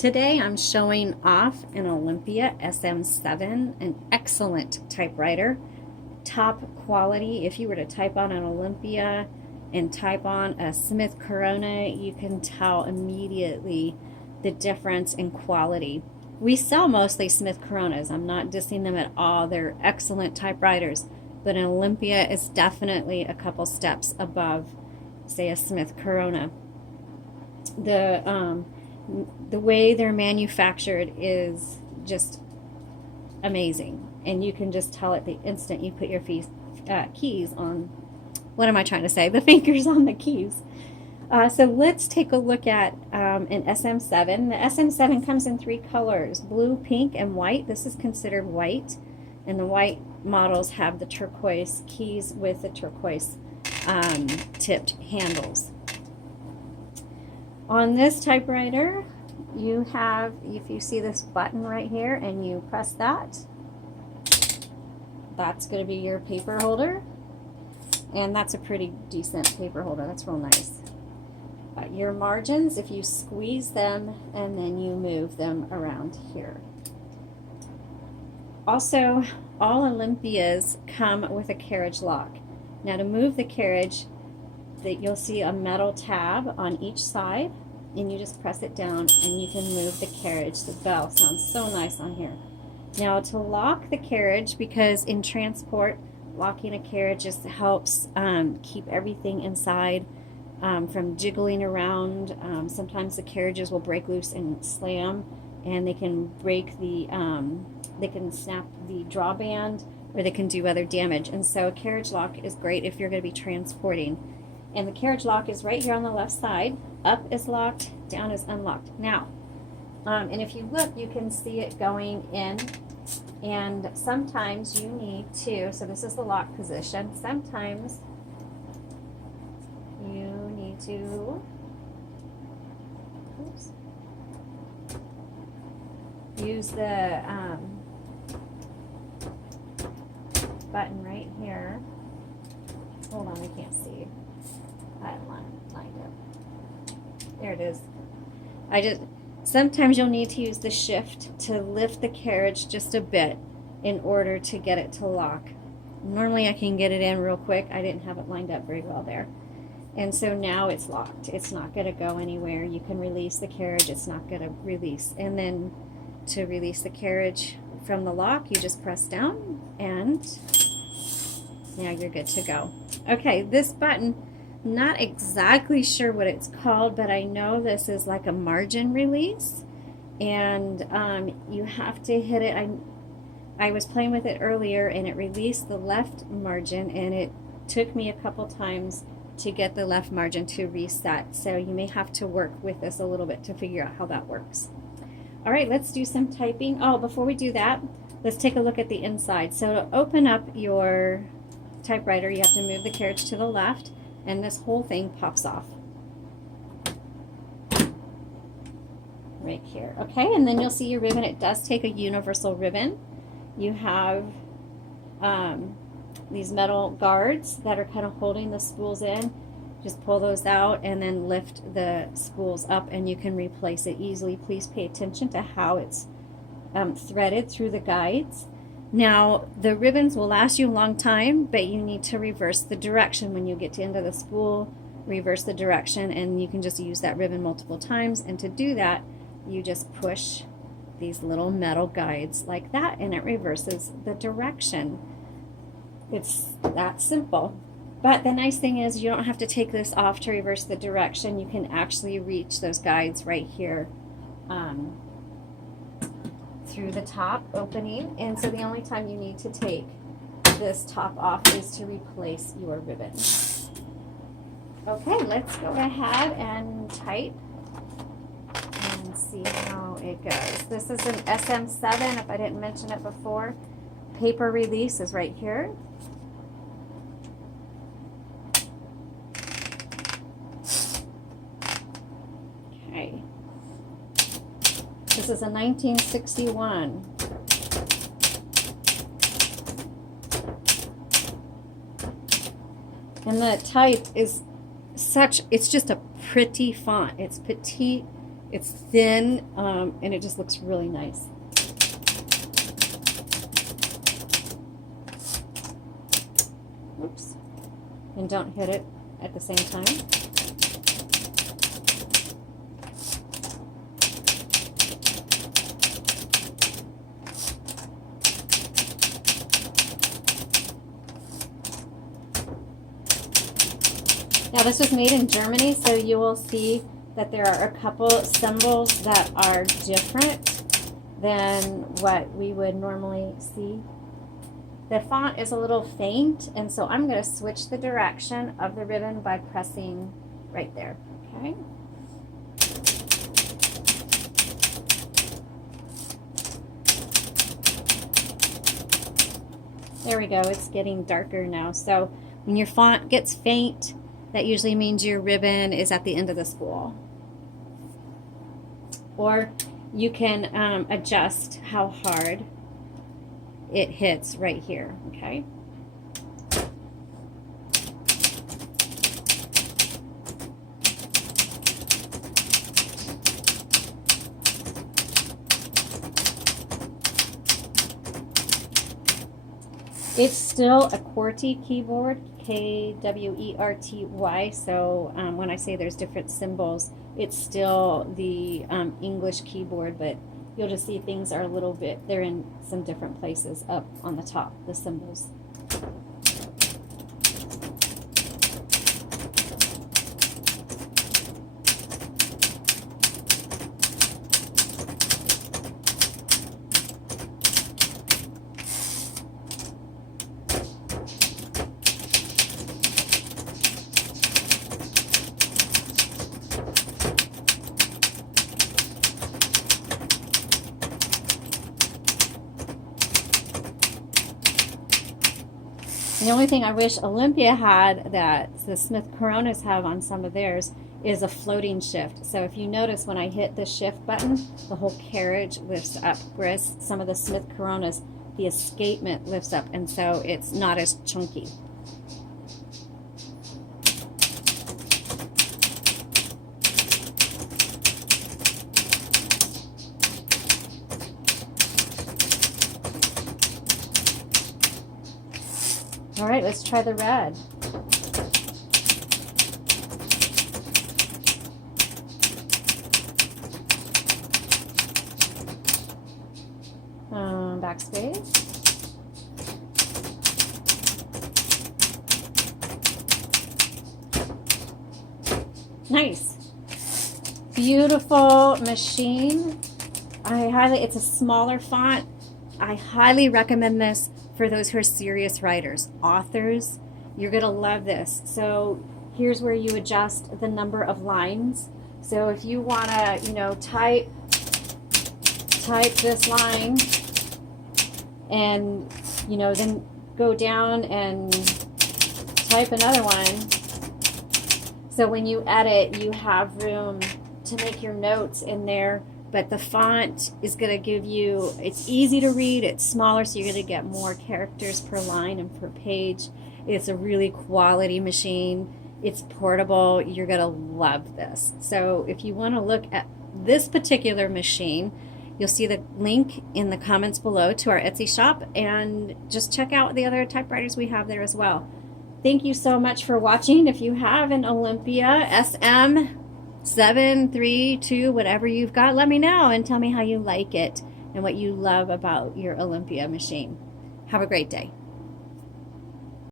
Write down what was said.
Today I'm showing off an Olympia SM7, an excellent typewriter, top quality. If you were to type on an Olympia and type on a Smith Corona, you can tell immediately the difference in quality. We sell mostly Smith Coronas. I'm not dissing them at all. They're excellent typewriters, but an Olympia is definitely a couple steps above, say, a Smith Corona. The way they're manufactured is just amazing, and you can just tell it the instant you put your keys on, what am I trying to say, the fingers on the keys. So let's take a look at an SM7. The SM7 comes in three colors, blue, pink, and white. This is considered white, and the white models have the turquoise keys with the turquoise tipped handles. On this typewriter, you have, if you see this button right here and you press that, that's going to be your paper holder. And that's a pretty decent paper holder. That's real nice. But your margins, if you squeeze them and then you move them around here. Also, all Olympias come with a carriage lock. Now to move the carriage, you'll see a metal tab on each side, and you just press it down and you can move the carriage. The bell sounds so nice on here. Now to lock the carriage, because in transport, locking a carriage just helps keep everything inside from jiggling around. Sometimes the carriages will break loose and slam, and they can break they can snap the drawband, or they can do other damage. And so a carriage lock is great if you're going to be transporting. And the carriage lock is right here on the left side. Up is locked, down is unlocked. Now, and if you look, you can see it going in. And sometimes you need to, so this is the lock position. Sometimes you need to, oops, use the button right here. Hold on, we can't see. I lined up. There it is. Sometimes you'll need to use the shift to lift the carriage just a bit in order to get it to lock. Normally I can get it in real quick. I didn't have it lined up very well there. And so now it's locked. It's not going to go anywhere. You can release the carriage. It's not going to release. And then to release the carriage from the lock, you just press down, and now you're good to go. Okay, this button, not exactly sure what it's called, but I know this is like a margin release, and you have to hit it. I was playing with it earlier, and it released the left margin, and it took me a couple times to get the left margin to reset, so you may have to work with this a little bit to figure out how that works. All right, let's do some typing. Oh, before we do that, let's take a look at the inside. So to open up your typewriter, you have to move the carriage to the left, and this whole thing pops off right here. Okay, and then you'll see your ribbon. It does take a universal ribbon. You have these metal guards that are kind of holding the spools in. Just pull those out and then lift the spools up, and you can replace it easily. Please pay attention to how it's threaded through the guides. Now, the ribbons will last you a long time, but you need to reverse the direction when you get to the end of the spool. Reverse the direction, and you can just use that ribbon multiple times. And to do that, you just push these little metal guides like that, and it reverses the direction. It's that simple. But the nice thing is you don't have to take this off to reverse the direction. You can actually reach those guides right here through the top opening. And so the only time you need to take this top off is to replace your ribbon. Okay, let's go ahead and type and see how it goes. This is an SM7, if I didn't mention it before. Paper release is right here. Okay. This is a 1961. And the type is it's just a pretty font. It's petite It's thin, and it just looks really nice. Oops. And don't hit it at the same time. Now this was made in Germany, so you will see that there are a couple symbols that are different than what we would normally see. The font is a little faint, and so I'm going to switch the direction of the ribbon by pressing right there, okay? There we go, it's getting darker now. So when your font gets faint, that usually means your ribbon is at the end of the spool. Or you can adjust how hard it hits right here, okay? It's still a QWERTY keyboard, K-W-E-R-T-Y, so when I say there's different symbols, it's still the English keyboard, but you'll just see things are a little bit, they're in some different places up on the top, the symbols. The only thing I wish Olympia had that the Smith Coronas have on some of theirs is a floating shift. So if you notice when I hit the shift button, the whole carriage lifts up, whereas some of the Smith Coronas, the escapement lifts up, and so it's not as chunky. All right, let's try the red. Backspace. Nice. Beautiful machine. It's a smaller font. I highly recommend this for those who are serious writers, authors. You're gonna love this. So here's where you adjust the number of lines. So if you wanna, type this line, and then go down and type another one. So when you edit, you have room to make your notes in there. But the font is going to give you, it's easy to read, it's smaller, so you're going to get more characters per line and per page. It's a really quality machine. It's portable. You're going to love this. So if you want to look at this particular machine, you'll see the link in the comments below to our Etsy shop, and just check out the other typewriters we have there as well. Thank you so much for watching. If you have an Olympia SM7, 3, 2, whatever you've got, let me know and tell me how you like it and what you love about your Olympia machine. Have a great day.